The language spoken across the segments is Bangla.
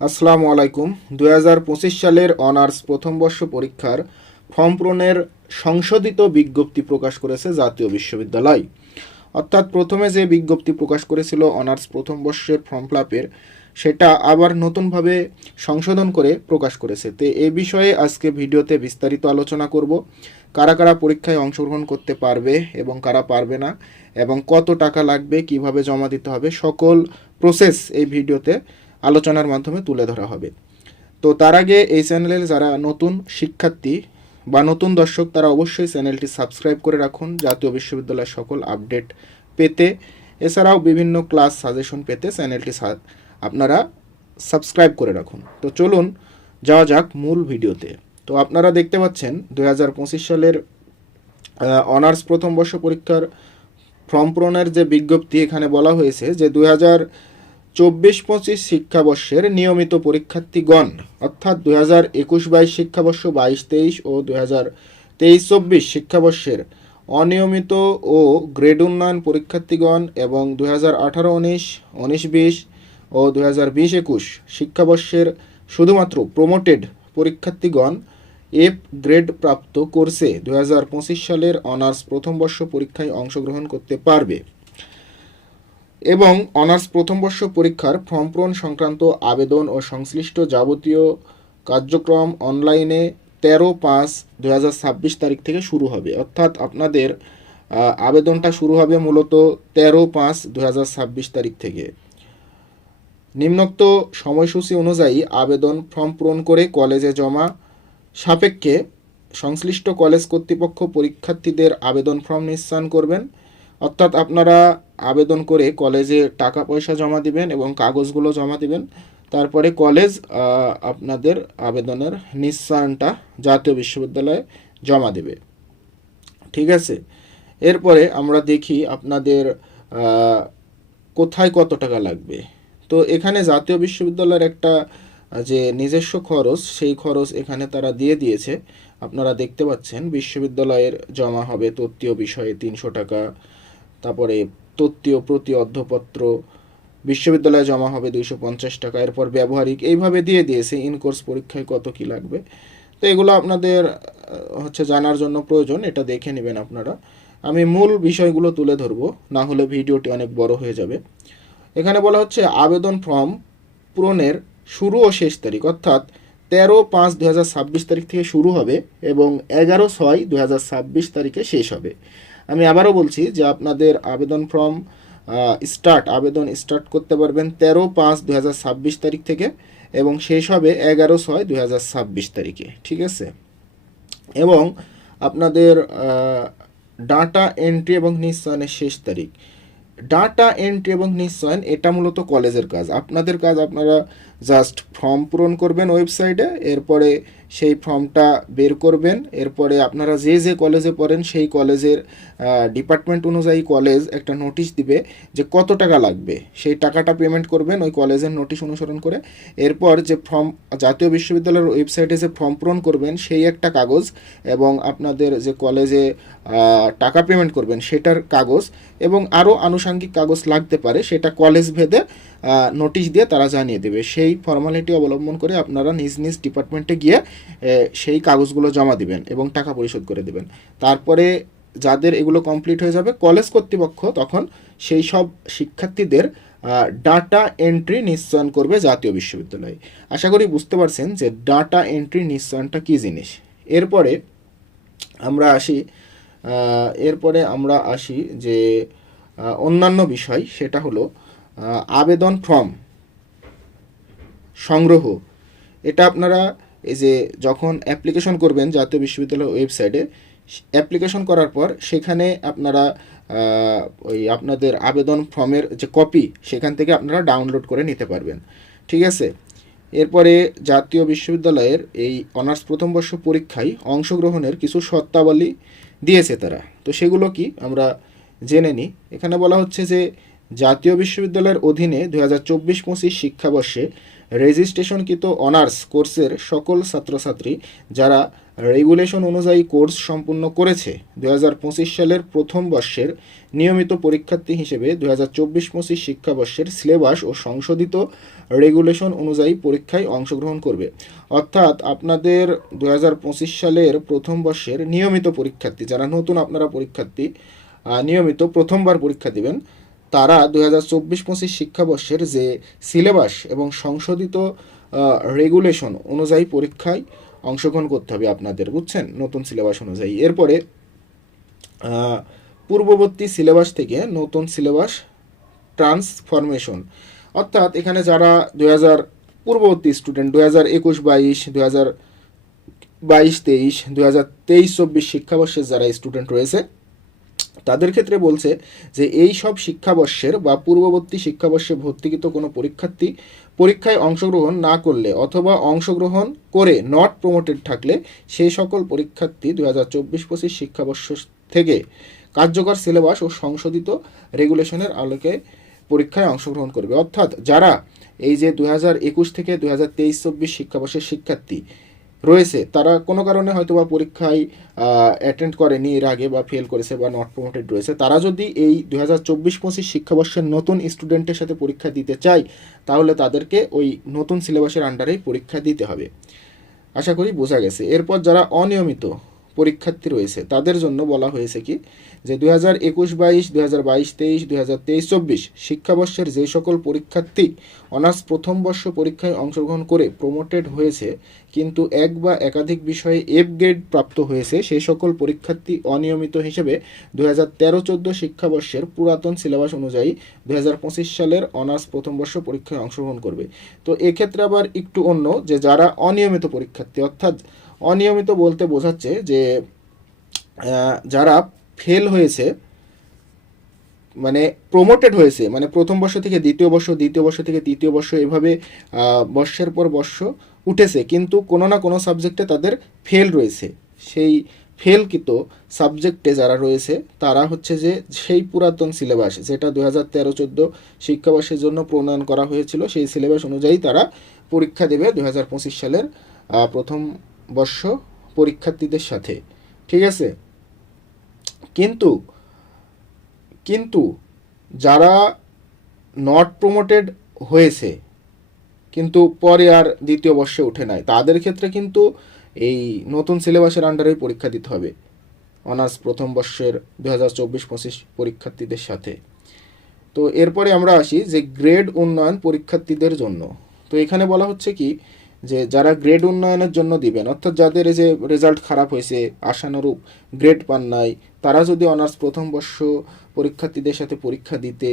আসসালামু আলাইকুম। 2025 সালের অনার্স প্রথম বর্ষ পরীক্ষার ফর্ম পূরণের সংশোধিত বিজ্ঞপ্তি প্রকাশ করেছে জাতীয় বিশ্ববিদ্যালয়। অর্থাৎ প্রথমে যে বিজ্ঞপ্তি প্রকাশ করেছিল অনার্স প্রথম বর্ষের ফর্ম ফিল সেটা আবার নতুনভাবে সংশোধন করে প্রকাশ করেছে। তো এই বিষয়ে আজকে ভিডিওতে বিস্তারিত আলোচনা করব। কারা কারা পরীক্ষায় অংশগ্রহণ করতে পারবে এবং কারা পারবে না, এবং কত টাকা লাগবে, কিভাবে জমা দিতে হবে, সকল প্রসেস এই ভিডিওতে আলোচনার মাধ্যমে তুলে ধরা হবে। তো তার আগে এই চ্যানেলের যারা নতুন শিক্ষার্থী বা নতুন দর্শক, তারা অবশ্যই চ্যানেলটি সাবস্ক্রাইব করে রাখুন জাতীয় বিশ্ববিদ্যালয়ের সকল আপডেট পেতে। এছাড়াও বিভিন্ন ক্লাস সাজেশন পেতে চ্যানেলটি আপনারা সাবস্ক্রাইব করে রাখুন। তো চলুন যাওয়া যাক মূল ভিডিওতে। তো আপনারা দেখতে পাচ্ছেন 2025 সালের অনার্স প্রথম বর্ষ পরীক্ষার ফর্ম পূরণের যে বিজ্ঞপ্তি, এখানে বলা হয়েছে যে 2024-25 শিক্ষাবর্ষের নিয়মিত পরীক্ষার্থীগণ, অর্থাৎ 2021-22 শিক্ষাবর্ষ 22-23 ও 2023-24 শিক্ষাবর্ষের অনিয়মিত ও গ্রেড উন্নয়ন পরীক্ষার্থীগণ এবং 2018-19, 19-20 ও 2020-21 শিক্ষাবর্ষের শুধুমাত্র প্রমোটেড পরীক্ষার্থীগণ এফ গ্রেড প্রাপ্ত কোর্সে 2025 সালের অনার্স প্রথম বর্ষ পরীক্ষায় অংশগ্রহণ করতে পারবে এবং অনার্স প্রথম বর্ষ পরীক্ষার ফর্ম পূরণ সংক্রান্ত আবেদন ও সংশ্লিষ্ট যাবতীয় কার্যক্রম অনলাইনে 13/5/2026 তারিখ থেকে শুরু হবে। অর্থাৎ আপনাদের আবেদনটা শুরু হবে মূলত 13/5/2026 তারিখ থেকে। নিম্নোক্ত সময়সূচি অনুযায়ী আবেদন ফর্ম পূরণ করে কলেজে জমা সাপেক্ষে সংশ্লিষ্ট কলেজ কর্তৃপক্ষ পরীক্ষার্থীদের আবেদন ফর্ম নিশ্চয়ন করবেন। অর্থাৎ আপনারা আবেদন করে কলেজে টাকা পয়সা জমা দিবেন এবং কাগজগুলো জমা দিবেন। তারপরে কলেজ আপনাদের আবেদনের নিশ্চয়নটা জাতীয় বিশ্ববিদ্যালয়ে জমা দেবে। ঠিক আছে, এরপরে আমরা দেখি আপনাদের কোথায় কত টাকা লাগবে। তো এখানে জাতীয় বিশ্ববিদ্যালয়ের একটা যে নিজস্ব খরচ, সেই খরচ এখানে তারা দিয়ে দিয়েছে। আপনারা দেখতে পাচ্ছেন বিশ্ববিদ্যালয়ের জমা হবে তত্ত্বীয় বিষয়ে 300 টাকা, তারপরে তত্ত্বীয় প্রতি অধ্যপত্র বিশ্ববিদ্যালয়ে জমা হবে 250 টাকা, এরপর ব্যবহারিক, এইভাবে দিয়ে দিয়েছে। ইনকোর্স পরীক্ষায় কত কি লাগবে, তো এগুলো আপনাদের জানার জন্য প্রয়োজন, এটা দেখে নেবেন আপনারা। আমি মূল বিষয়গুলো তুলে ধরবো, না হলে ভিডিওটি অনেক বড় হয়ে যাবে। এখানে বলা হচ্ছে আবেদন ফর্ম পূরণের শুরু ও শেষ তারিখ, অর্থাৎ 13/5/2026 তারিখ থেকে শুরু হবে এবং 11/6/2026 তারিখে শেষ হবে। আমি আবারও বলছি যে আপনাদের আবেদন ফর্ম আবেদন স্টার্ট করতে পারবেন 13/5/2026 তারিখ থেকে এবং শেষ হবে 11/6/2026 তারিখে। ঠিক আছে, এবং আপনাদের ডাটা এন্ট্রি এবং নিশ্চয়নের শেষ তারিখ। ডাটা এন্ট্রি এবং নিশ্চয়ন এটা মূলত কলেজের কাজ। আপনাদের কাজ, আপনারা জাস্ট ফর্ম পূরণ করবেন ওয়েবসাইটে, এরপরে সেই ফর্মটা বের করবেন। এরপরে আপনারা যে যে কলেজে পড়েন সেই কলেজের ডিপার্টমেন্ট অনুযায়ী কলেজ একটা নোটিশ দিবে যে কত টাকা লাগবে, সেই টাকাটা পেমেন্ট করবেন ওই কলেজের নোটিশ অনুসরণ করে। এরপর যে ফর্ম জাতীয় বিশ্ববিদ্যালয়ের ওয়েবসাইটে যে ফর্ম পূরণ করবেন সেই একটা কাগজ, এবং আপনাদের যে কলেজে টাকা পেমেন্ট করবেন সেটার কাগজ, এবং আরও আনুষঙ্গিক কাগজ লাগতে পারে, সেটা কলেজ ভেদে নোটিশ দিয়ে তারা জানিয়ে দেবে। সেই ফর্মালিটি অবলম্বন করে আপনারা নিজ নিজ ডিপার্টমেন্টে গিয়ে সেই কাগজগুলো জমা দিবেন এবং টাকা পরিশোধ করে দেবেন। তারপরে যাদের এগুলো কমপ্লিট হয়ে যাবে, কলেজ কর্তৃপক্ষ তখন সেই সব শিক্ষার্থীদের ডাটা এন্ট্রি নিশ্চয়ন করবে জাতীয় বিশ্ববিদ্যালয়ে। আশা করি বুঝতে পারছেন যে ডাটা এন্ট্রি নিশ্চয়নটা কী জিনিস। এরপরে আমরা আসি যে অন্যান্য বিষয়, সেটা হলো আবেদন ফর্ম সংগ্রহ। এটা আপনারা এই যে যখন অ্যাপ্লিকেশন করবেন জাতীয় বিশ্ববিদ্যালয়ের ওয়েবসাইটে, অ্যাপ্লিকেশন করার পর সেখানে আপনারা ওই আপনাদের আবেদন ফর্মের যে কপি সেখান থেকে আপনারা ডাউনলোড করে নিতে পারবেন। ঠিক আছে, এরপরে জাতীয় বিশ্ববিদ্যালয়ের এই অনার্স প্রথম বর্ষ পরীক্ষায় অংশগ্রহণের কিছু শর্তাবলী দিয়েছে তারা। তো সেগুলো কি আমরা জেনে নিই। এখানে বলা হচ্ছে যে জাতীয় বিশ্ববিদ্যালয়ের অধীনে 2024-25 শিক্ষাবর্ষে রেজিস্ট্রেশনকৃত অনার্স কোর্সের সকল ছাত্রছাত্রী যারা রেগুলেশন অনুযায়ী কোর্স সম্পূর্ণ করেছে 2025 সালের প্রথম বর্ষের নিয়মিত পরীক্ষার্থী হিসেবে 2024-25 শিক্ষাবর্ষের সিলেবাস ও সংশোধিত রেগুলেশন অনুযায়ী পরীক্ষায় অংশগ্রহণ করবে। অর্থাৎ আপনাদের 2025 সালের প্রথম বর্ষের নিয়মিত পরীক্ষার্থী যারা নতুন আপনারা পরীক্ষার্থী নিয়মিত প্রথমবার পরীক্ষা দিবেন, তারা 2024-25 শিক্ষাবর্ষের যে সিলেবাস এবং সংশোধিত রেগুলেশন অনুযায়ী পরীক্ষায় অংশগ্রহণ করতে হবে আপনাদের, বুঝছেন, নতুন সিলেবাস অনুযায়ী। এরপরে পূর্ববর্তী সিলেবাস থেকে নতুন সিলেবাস ট্রান্সফরমেশন, অর্থাৎ এখানে যারা পূর্ববর্তী স্টুডেন্ট 2021-22, 2022-23, 2023-24 শিক্ষাবর্ষের যারা স্টুডেন্ট রয়েছে তাদের ক্ষেত্রে বলছে যে এই সব শিক্ষাবর্ষের বা পূর্ববর্তী শিক্ষাবর্ষে ভর্তিকৃত কোনো পরীক্ষার্থী পরীক্ষায় অংশগ্রহণ না করলে অথবা অংশগ্রহণ করে নট প্রমোটেড থাকলে সেই সকল পরীক্ষার্থী 2024-25 শিক্ষাবর্ষ থেকে কার্যকর সিলেবাস ও সংশোধিত রেগুলেশনের আলোকে পরীক্ষায় অংশগ্রহণ করবে। অর্থাৎ যারা এই যে 2021 থেকে 2023-24 শিক্ষাবর্ষের শিক্ষার্থী রয়েছে তারা কোনো কারণে হয়তো বা পরীক্ষায় অ্যাটেন্ড করেনি এর আগে বা ফেল করেছে বা নট প্রমোটেড রয়েছে, তারা যদি এই 2024-25 শিক্ষাবর্ষের নতুন স্টুডেন্টের সাথে পরীক্ষা দিতে চায় তাহলে তাদেরকে ওই নতুন সিলেবাসের আন্ডারেই পরীক্ষা দিতে হবে। আশা করি বোঝা গেছে। এরপর যারা অনিয়মিত পরীক্ষার্থী রয়েছে তাদের জন্য বলা হয়েছে কি যে 2021-22, 2022-23, 2023-24 শিক্ষাবর্ষের যে সকল পরীক্ষার্থী অনার্স প্রথম বর্ষ পরীক্ষায় অংশগ্রহণ করে প্রমোটেড হয়েছে কিন্তু এক বা একাধিক বিষয়ে এফ গ্রেড প্রাপ্ত হয়েছে সেই সকল পরীক্ষার্থী অনিয়মিত হিসেবে 2013-14 শিক্ষাবর্ষের পুরাতন সিলেবাস অনুযায়ী 2025 সালের অনার্স প্রথম বর্ষ পরীক্ষায় অংশগ্রহণ করবে। তো এক্ষেত্রে আবার একটু অন্য, যে যারা অনিয়মিত পরীক্ষার্থী, অর্থাৎ অনিয়মিত বলতে বোঝাচ্ছে যে যারা ফেল হয়েছে মানে প্রমোটেড হয়েছে, মানে প্রথম বর্ষ থেকে দ্বিতীয় বর্ষ, দ্বিতীয় বর্ষ থেকে তৃতীয় বর্ষ, এভাবে বর্ষের পর বর্ষ উঠেছে কিন্তু কোনো না কোনো সাবজেক্টে তাদের ফেল রয়েছে। সেই ফেলকৃত সাবজেক্টে যারা রয়েছে তারা হচ্ছে যে সেই পুরাতন সিলেবাস যেটা 2013-14 শিক্ষাবর্ষের জন্য প্রণয়ন করা হয়েছিল সেই সিলেবাস অনুযায়ী তারা পরীক্ষা দেবে 2025 সালের প্রথম বর্ষ পরীক্ষার্থীদের সাথে, ঠিক আছে। কিন্তু কিন্তু যারা নট প্রমোটেড হয়েছে কিন্তু পরে আর দ্বিতীয় বর্ষে উঠে নাই তাদের ক্ষেত্রে কিন্তু এই নতুন সিলেবাসের আন্ডারেই পরীক্ষা দিতে হবে অনার্স প্রথম বর্ষের 2024-25 পরীক্ষার্থীদের সাথে। তো এরপরে আমরা আসি যে গ্রেড উন্নয়ন পরীক্ষার্থীদের জন্য। তো এখানে বলা হচ্ছে কি যে যারা গ্রেড উন্নয়নের জন্য দিবেন, অর্থাৎ যাদের এই যে রেজাল্ট খারাপ হয়েছে, আশানুরূপ গ্রেড পান নাই, তারা যদি অনার্স প্রথম বর্ষ পরীক্ষার্থীদের সাথে পরীক্ষা দিতে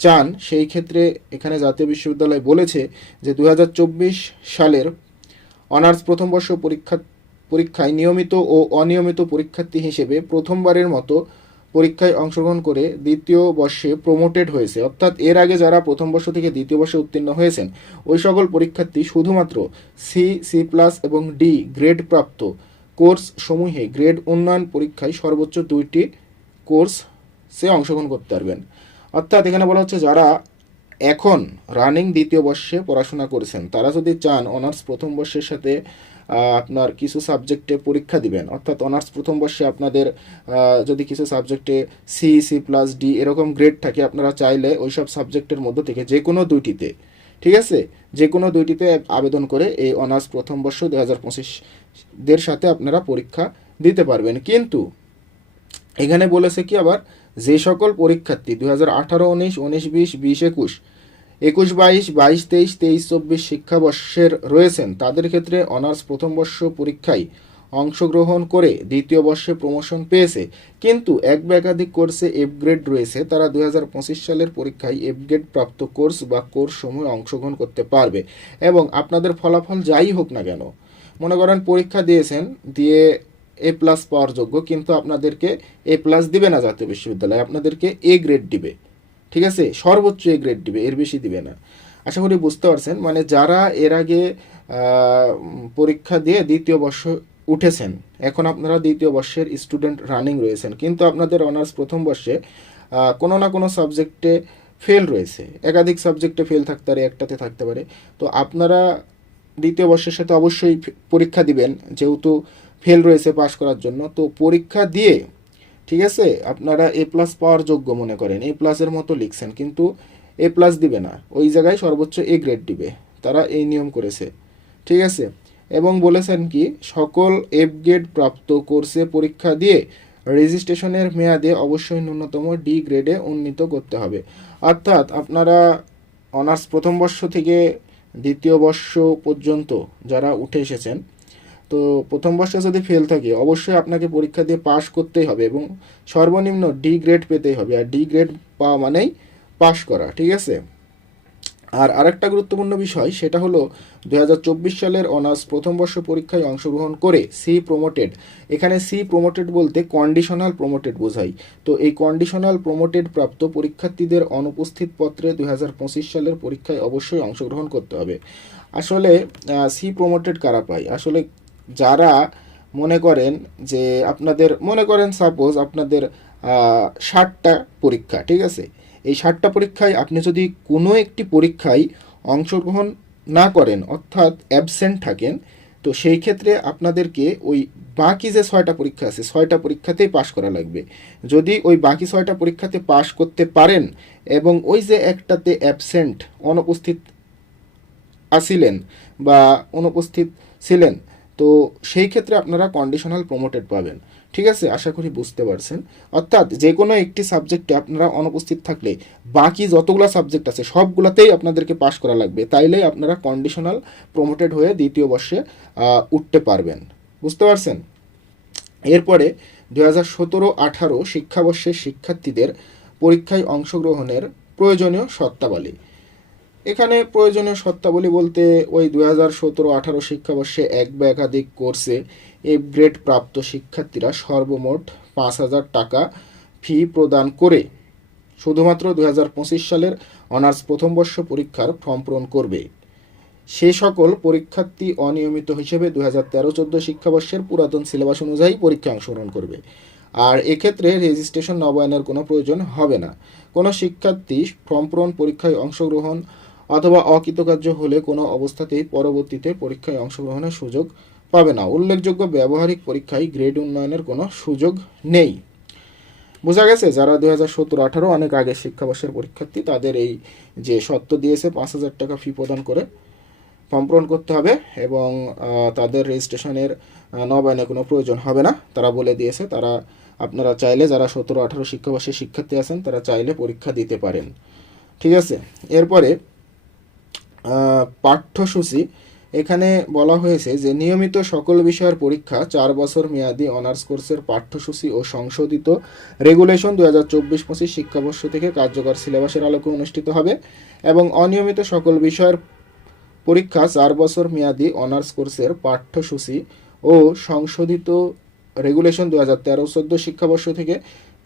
চান সেই ক্ষেত্রে এখানে জাতীয় বিশ্ববিদ্যালয় বলেছে যে 2024 সালের অনার্স প্রথম বর্ষ পরীক্ষায় নিয়মিত ও অনিয়মিত পরীক্ষার্থী হিসেবে প্রথমবারের মতো পরীক্ষায় অংশগ্রহণ করে দ্বিতীয় বর্ষে প্রমোটেড হয়েছে, অর্থাৎ এর আগে যারা প্রথম বর্ষ থেকে দ্বিতীয় বর্ষে উত্তীর্ণ হয়েছেন ওই সকল পরীক্ষার্থী শুধুমাত্র সি, সি প্লাস এবং ডি গ্রেড প্রাপ্ত কোর্স সমূহে গ্রেড উন্নয়ন পরীক্ষায় সর্বোচ্চ 2টি কোর্সে অংশগ্রহণ করতে পারবেন। অর্থাৎ এখানে বলা হচ্ছে যারা এখন রানিং দ্বিতীয় বর্ষে পড়াশোনা করেছেন তারা যদি চান অনার্স প্রথম বর্ষের সাথে আপনার কিছু সাবজেক্টে পরীক্ষা দিবেন, অর্থাৎ অনার্স প্রথম বর্ষে আপনাদের যদি কিছু সাবজেক্টে সি, সি প্লাস ডি এরকম গ্রেড থাকে, আপনারা চাইলে ওই সব সাবজেক্টের মধ্যে থেকে যে কোনো দুইটিতে, ঠিক আছে, যে কোনো দুইটিতে আবেদন করে এই অনার্স প্রথম বর্ষ 2025 সাথে আপনারা পরীক্ষা দিতে পারবেন। কিন্তু এখানে বলেছে কি আবার যে সকল পরীক্ষার্থী 2018-19, 19-20, 20-21, 21-22, 22-23, 23-24 শিক্ষাবর্ষের রয়েছেন তাদের ক্ষেত্রে অনার্স প্রথম বর্ষ পরীক্ষায় অংশগ্রহণ করে দ্বিতীয় বর্ষে প্রমোশন পেয়েছে কিন্তু এক বা একাধিক কোর্সে এফ গ্রেড রয়েছে, তারা 2025 সালের পরীক্ষায় এফ গ্রেড প্রাপ্ত কোর্স বা কোর্স সমূহে অংশগ্রহণ করতে পারবে। এবং আপনাদের ফলাফল যাই হোক না কেন, মনে করেন পরীক্ষা দিয়েছেন, দিয়ে এ প্লাস পাওয়ার যোগ্য কিন্তু আপনাদেরকে এ প্লাস দিবে না জাতীয় বিশ্ববিদ্যালয়, আপনাদেরকে এ গ্রেড দিবে, ঠিক আছে, সর্বোচ্চ এ গ্রেড দিবে, এর বেশি দিবে না। আশা করি বুঝতে পারছেন, মানে যারা এর আগে পরীক্ষা দিয়ে দ্বিতীয় বর্ষ উঠেছেন, এখন আপনারা দ্বিতীয় বর্ষের স্টুডেন্ট রানিং রয়েছেন কিন্তু আপনাদের অনার্স প্রথম বর্ষে কোনো না কোনো সাবজেক্টে ফেল রয়েছে, একাধিক সাবজেক্টে ফেল থাকতে পারে, একটাতে থাকতে পারে। তো আপনারা দ্বিতীয় বর্ষের সাথে অবশ্যই পরীক্ষা দিবেন, যেহেতু ফেল রয়েছে পাশ করার জন্য। তো পরীক্ষা দিয়ে, ঠিক আছে, আপনারা এ প্লাস পাওয়ার যোগ্য মনে করেন, এ প্লাসের মতো লিখছেন, কিন্তু এ প্লাস দিবে না, ওই জায়গায় সর্বোচ্চ এ গ্রেড দিবে, তারা এই নিয়ম করেছে, ঠিক আছে। এবং বলেছেন কি, সকল এফ গ্রেড প্রাপ্ত কোর্সে পরীক্ষা দিয়ে রেজিস্ট্রেশনের মেয়াদে অবশ্যই ন্যূনতম ডি গ্রেডে উন্নীত করতে হবে। অর্থাৎ আপনারা অনার্স প্রথম বর্ষ থেকে দ্বিতীয় বর্ষ পর্যন্ত যারা উঠে এসেছেন, তো প্রথম বর্ষে যদি ফেল থাকে অবশ্যই আপনাকে পরীক্ষা দিয়ে পাশ করতেই হবে এবং সর্বনিম্ন ডি গ্রেড পেতেই হবে। আর ডি গ্রেড পাওয়া মানেই পাশ করা, ঠিক আছে। আর আরেকটা গুরুত্বপূর্ণ বিষয়, সেটা হলো 2024 সালের অনার্স প্রথম বর্ষ পরীক্ষায় অংশগ্রহণ করে সি প্রমোটেড, এখানে সি প্রমোটেড বলতে কন্ডিশনাল প্রমোটেড বোঝায়। তো এই কন্ডিশনাল প্রমোটেড প্রাপ্ত পরীক্ষার্থীদের অনুপস্থিত পত্রে 2025 সালের পরীক্ষায় অবশ্যই অংশগ্রহণ করতে হবে। আসলে সি প্রমোটেড কারা পায়? আসলে যারা মনে করেন যে আপনাদের, মনে করেন সাপোজ আপনাদের 60টা পরীক্ষা, ঠিক আছে, এই 60টা পরীক্ষায় আপনি যদি কোনো একটি পরীক্ষায় অংশগ্রহণ না করেন, অর্থাৎ অ্যাবসেন্ট থাকেন, তো সেই ক্ষেত্রে আপনাদেরকে ওই বাকি যে 6টা পরীক্ষা আছে 6টা পরীক্ষাতেই পাশ করা লাগবে। যদি ওই বাকি 6টা পরীক্ষাতে পাশ করতে পারেন এবং ওই যে একটাতে অ্যাবসেন্ট, অনুপস্থিত আসিলেন বা অনুপস্থিত ছিলেন, তো সেই ক্ষেত্রে আপনারা কন্ডিশনাল প্রমোটেড পাবেন, ঠিক আছে। আশা করি বুঝতে পারছেন। অর্থাৎ যে কোনো একটি সাবজেক্টে আপনারা অনুপস্থিত থাকলে বাকি যতগুলো সাবজেক্ট আছে সবগুলোতেই আপনাদেরকে পাশ করা লাগবে, তাইলেই আপনারা কন্ডিশনাল প্রমোটেড হয়ে দ্বিতীয় বর্ষে উঠতে পারবেন। বুঝতে পারছেন? এরপরে 2017-18 শিক্ষাবর্ষের শিক্ষার্থীদের পরীক্ষায় অংশগ্রহণের প্রয়োজনীয় শর্তাবলী। এখানে প্রয়োজনীয় শর্তাবলী বলতে ওই 2017-18 শিক্ষাবর্ষে এক বা একাধিক কোর্সে এফ গ্রেড প্রাপ্ত শিক্ষার্থীরা সর্বমোট 5,000 টাকা ফি প্রদান করে শুধুমাত্র 2025 সালের অনার্স প্রথম বর্ষ পরীক্ষার ফর্ম পূরণ করবে। সে সকল পরীক্ষার্থী অনিয়মিত হিসেবে 2013-14 শিক্ষাবর্ষের পুরাতন সিলেবাস অনুযায়ী পরীক্ষায় অংশগ্রহণ করবে। আর এক্ষেত্রে রেজিস্ট্রেশন নবায়নের কোনো প্রয়োজন হবে না। কোনো শিক্ষার্থী ফর্ম পূরণ, পরীক্ষায় অংশগ্রহণ অথবা অকৃতকার্য হলে কোনো অবস্থাতেই পরবর্তীতে পরীক্ষায় অংশগ্রহণের সুযোগ পাবে না। উল্লেখযোগ্য ব্যবহারিক পরীক্ষায় গ্রেড উন্নয়নের কোনো সুযোগ নেই। বোঝা গেছে? যারা 2017-18 অনেক আগের শিক্ষাবর্ষের পরীক্ষার্থী, তাদের এই যে শর্ত দিয়েছে 5,000 টাকা ফি প্রদান করে ফর্ম পূরণ করতে হবে এবং তাদের রেজিস্ট্রেশনের নবায়নের কোনো প্রয়োজন হবে না, তারা বলে দিয়েছে। তারা, আপনারা চাইলে যারা 17-18 শিক্ষাবর্ষের শিক্ষার্থী আছেন তারা চাইলে পরীক্ষা দিতে পারেন, ঠিক আছে। এরপরে পাঠ্যসূচি, এখানে বলা হয়েছে যে নিয়মিত সকল বিষয়ের পরীক্ষা 4 বছর মেয়াদী অনার্স কোর্সের পাঠ্যসূচি ও সংশোধিত রেগুলেশন 2024-25 শিক্ষাবর্ষ থেকে কার্যকর সিলেবাসের আলোকে অনুষ্ঠিত হবে এবং অনিয়মিত সকল বিষয়ের পরীক্ষা 4 বছর মেয়াদী অনার্স কোর্সের পাঠ্যসূচি ও সংশোধিত রেগুলেশন 2013-14 শিক্ষাবর্ষ থেকে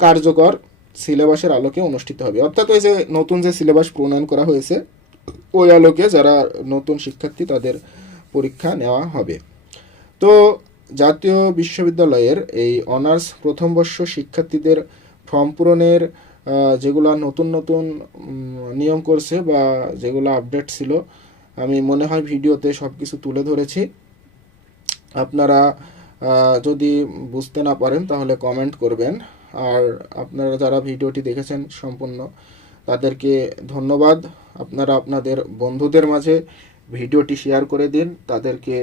কার্যকর সিলেবাসের আলোকে অনুষ্ঠিত হবে। অর্থাৎ ওই যে নতুন যে সিলেবাস প্রণয়ন করা হয়েছে ওই আলোকে যারা নতুন শিক্ষার্থী তাদের পরীক্ষা নেওয়া হবে। তো জাতীয় বিশ্ববিদ্যালয়ের এই অনার্স প্রথম বর্ষ শিক্ষার্থীদের ফর্ম পূরণের যেগুলো নতুন নতুন নিয়ম করছে বা যেগুলো আপডেট ছিল, আমি মনে হয় ভিডিওতে সব কিছু তুলে ধরেছি। আপনারা যদি বুঝতে না পারেন তাহলে কমেন্ট করবেন। আর আপনারা যারা ভিডিওটি দেখেছেন সম্পূর্ণ, তাদেরকে ধন্যবাদ। আপনারা আপনাদের বন্ধুদের মাঝে ভিডিওটি শেয়ার করে দিন, তাদেরকে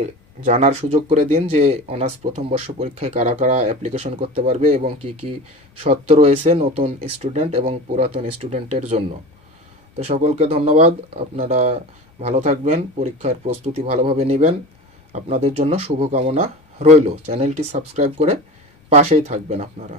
জানার সুযোগ করে দিন যে অনার্স প্রথম বর্ষ পরীক্ষায় কারা কারা অ্যাপ্লিকেশন করতে পারবে এবং কি কি শর্ত রয়েছে নতুন স্টুডেন্ট এবং পুরাতন স্টুডেন্টের জন্য। তো সকলকে ধন্যবাদ। আপনারা ভালো থাকবেন, পরীক্ষার প্রস্তুতি ভালোভাবে নেবেন। আপনাদের জন্য শুভকামনা রইল। চ্যানেলটি সাবস্ক্রাইব করে পাশেই থাকবেন আপনারা।